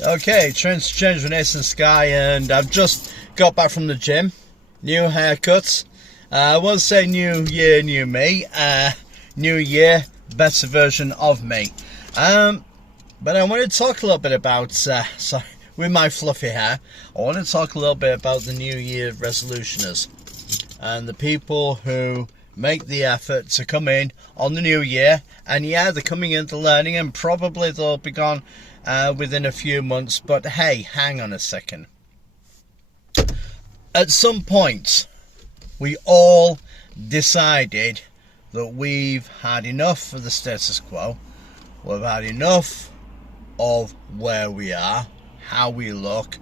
Okay, Trends Change with Nathan Sky, and I've just got back from the gym. New haircut. I won't say new year, new me. New year, better version of me. But I want to talk a little bit about, sorry, with my fluffy hair, I want to talk a little bit about the New Year resolutioners and the people who make the effort to come in on the new year. And yeah, they're coming into learning, and probably they'll be gone within a few months. But hey, hang on a second. At some point, we all decided that we've had enough of the status quo. We've had enough of where we are, how we look,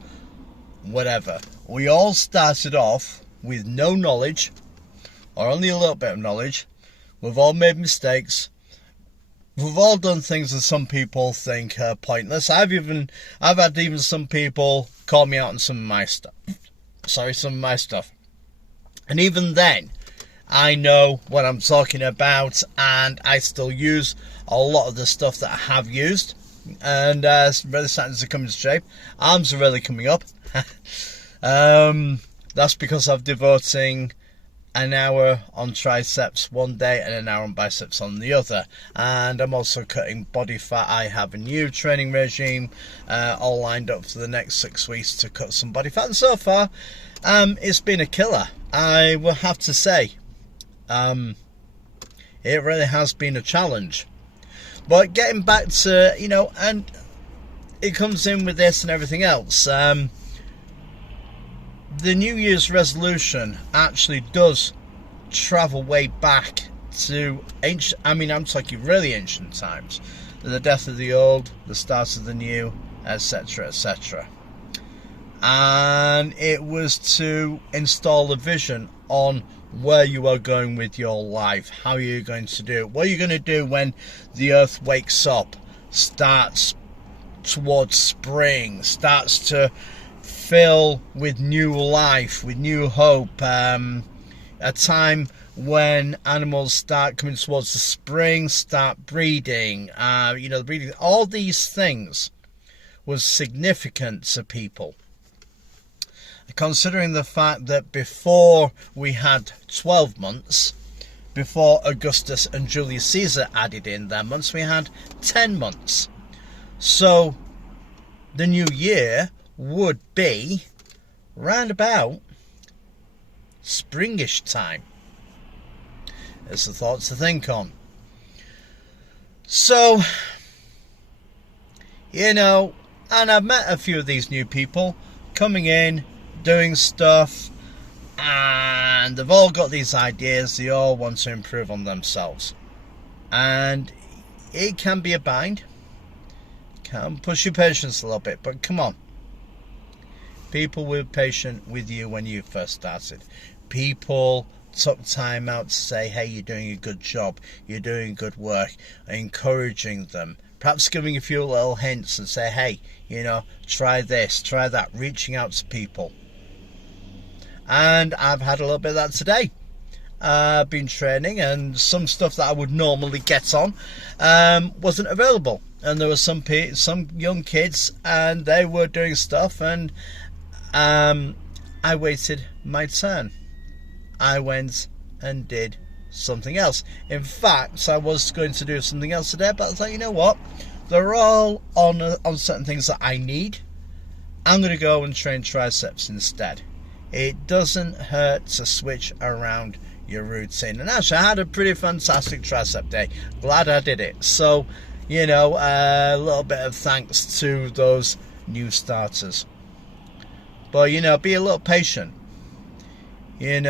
whatever. We all started off with no knowledge, or only a little bit of knowledge. We've all made mistakes. We've all done things that some people think are pointless. I've had even some people call me out on some of my stuff. And even then, I know what I'm talking about, and I still use a lot of the stuff that I have used. And it's really starting to come into shape. Arms are really coming up. That's because I'm devoting an hour on triceps one day and an hour on biceps on the other. And I'm also cutting body fat. I have a new training regime all lined up for the next 6 weeks to cut some body fat. And so far, it's been a killer. I will have to say, it really has been a challenge. But getting back to, and it comes in with this and everything else. The New Year's resolution actually does travel way back to ancient, I'm talking really ancient times. The death of the old, the start of the new, etc., etc. And it was to install a vision on where you are going with your life, how you're going to do it, what you're going to do when the earth wakes up, starts towards spring, starts to fill with new life, with new hope, a time when animals start coming towards the spring, start breeding, breeding, all these things was significant to people. Considering the fact that before we had 12 months, before Augustus and Julius Caesar added in their months, we had 10 months. So the new year would be round about springish time. It's a thought to think on. So, and I've met a few of these new people coming in, doing stuff, and they've all got these ideas. They all want to improve on themselves, and it can be a bind, can push your patience a little bit, but come on. People were patient with you when you first started. People took time out to say, hey, you're doing a good job, you're doing good work, encouraging them, perhaps giving a few little hints and say, hey, try this, try that, reaching out to people. And I've had a little bit of that today. I've been training, and some stuff that I would normally get on wasn't available. And there were some young kids, and they were doing stuff, and I waited my turn. I went and did something else. In fact, I was going to do something else today, but I thought, you know what? They're all on certain things that I need. I'm going to go and train triceps instead. It doesn't hurt to switch around your routine. And actually, I had a pretty fantastic tricep day. Glad I did it. So, a little bit of thanks to those new starters. But, be a little patient. And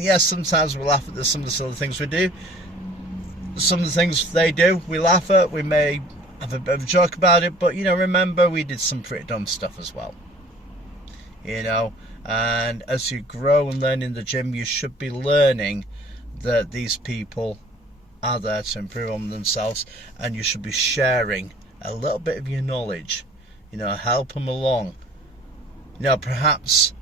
yes, sometimes we laugh at some of the silly things we do. Some of the things they do, we laugh at. We may have a bit of a joke about it. But, remember, we did some pretty dumb stuff as well. And as you grow and learn in the gym, you should be learning that these people are there to improve on themselves, and you should be sharing a little bit of your knowledge, help them along. Perhaps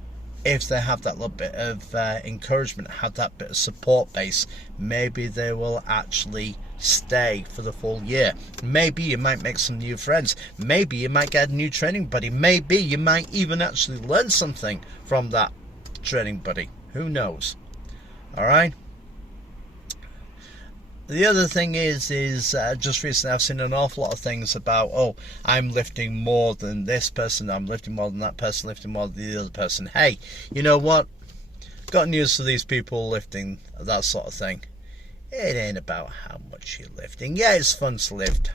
if they have that little bit of encouragement, have that bit of support base, maybe they will actually stay for the full year. Maybe you might make some new friends. Maybe you might get a new training buddy. Maybe you might even actually learn something from that training buddy. Who knows? All right. The other thing is just recently I've seen an awful lot of things about, oh, I'm lifting more than this person, I'm lifting more than that person, lifting more than the other person. Hey, you know what? Got news for these people lifting, that sort of thing. It ain't about how much you're lifting. Yeah, it's fun to lift.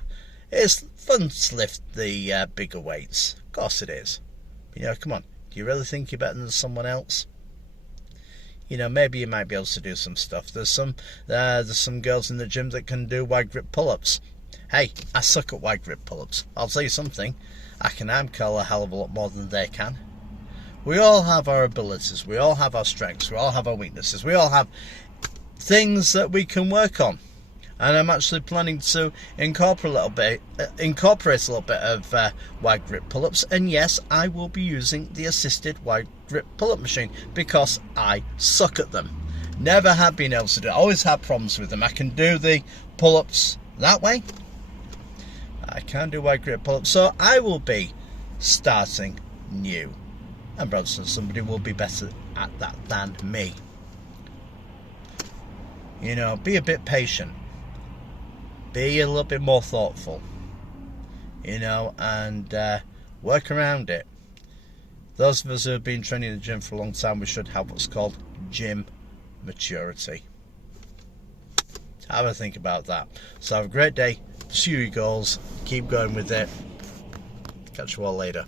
It's fun to lift the bigger weights. Of course it is. You know, come on. Do you really think you're better than someone else? You know, maybe you might be able to do some stuff. There's some girls in the gym that can do wide grip pull-ups. Hey, I suck at wide grip pull-ups. I'll tell you something. I can arm curl a hell of a lot more than they can. We all have our abilities. We all have our strengths. We all have our weaknesses. We all have things that we can work on. And I'm actually planning to incorporate a little bit of wide grip pull-ups. And yes, I will be using the assisted wide grip pull-up machine because I suck at them. Never have been able to do it. Always had problems with them. I can do the pull-ups that way. I can't do wide grip pull-ups. So I will be starting new. And perhaps somebody will be better at that than me. You know, be a bit patient. Be a little bit more thoughtful, you know, and work around it. Those of us who have been training in the gym for a long time, we should have what's called gym maturity. Have a think about that. So have a great day. Pursue your goals. Keep going with it. Catch you all later.